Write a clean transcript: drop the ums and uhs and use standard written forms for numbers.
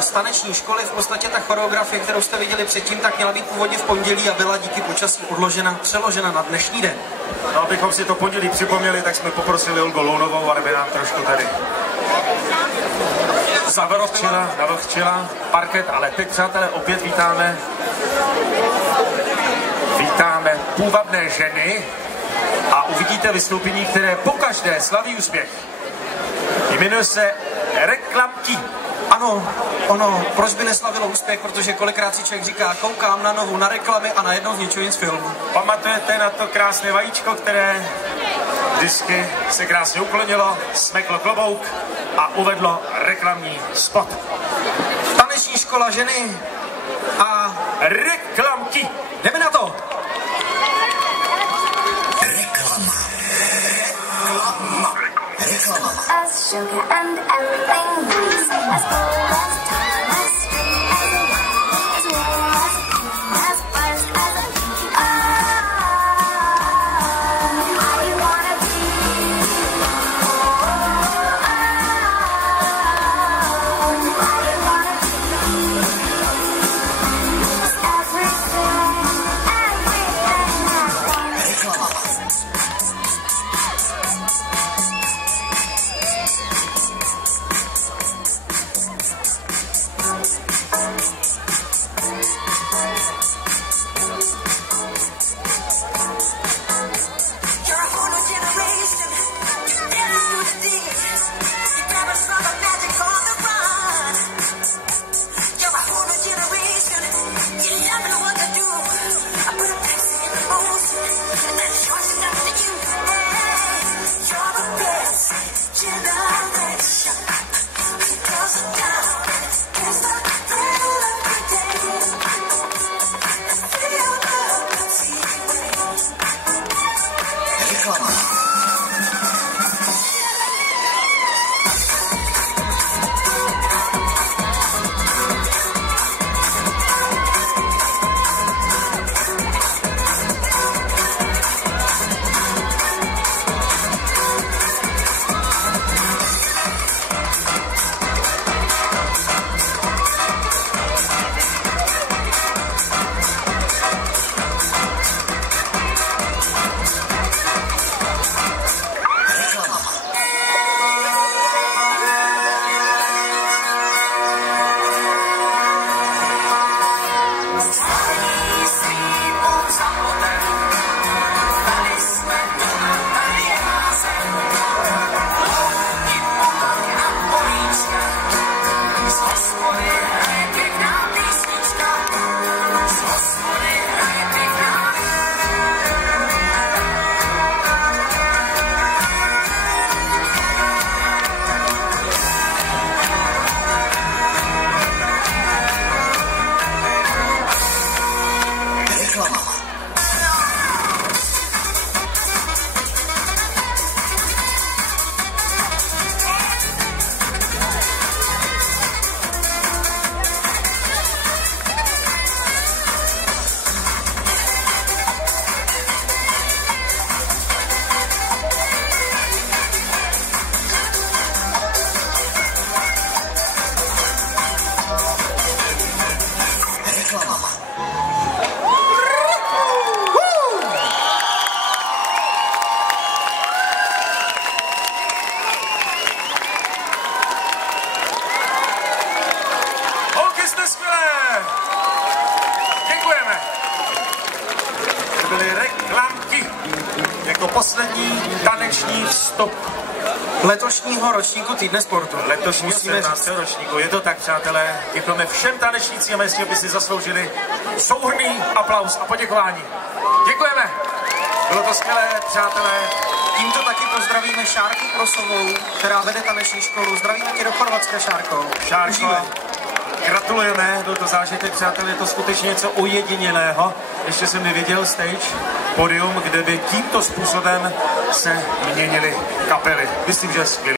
z taneční školy. V podstatě ta choreografie, kterou jste viděli předtím, tak měla být původně v pondělí a byla díky počasí přeložena na dnešní den. No, abychom si to pondělí připomněli, tak jsme poprosili Olgu Lounovou, aby nám trošku tady navlhčila parket, ale teď, přátelé, opět vítáme půvabné ženy a uvidíte vystoupení, které pokaždé slaví úspěch. Jmenuje se Reklamky. Ano, proč by neslavilo úspěch, protože kolikrát si člověk říká, koukám na Novu na reklamy a najednou z ničeho nic filmu. Pamatujete na to krásné vajíčko, které vždycky se krásně uklonilo, smeklo klobouk a uvedlo reklamní spot. Taneční škola ženy a Reklamky. Jdeme na to! As sugar and everything nice, as old as time, as sweet as a wine, as warm as a cream, as first as a bee. How you wanna be? How you wanna be? Everything I want. Poslední taneční vstup letošního ročníku Týdne sportu. Letošního 17. ročníku. Je to tak, přátelé. Děkujeme všem tanečnícím, aby si zasloužili souhrnný aplaus a poděkování. Děkujeme. Bylo to skvělé, přátelé. Tímto taky pozdravíme Šárku Prosovou, která vede taneční školu. Zdravíme tě do Chorvatska, Šárko. Šárko, gratulujeme, byl to zážitek, přátelé, je to skutečně něco ojedinělého. Ještě jsem neviděl stage, pódium, kde by tímto způsobem se měnily kapely. Myslím, že skvělý.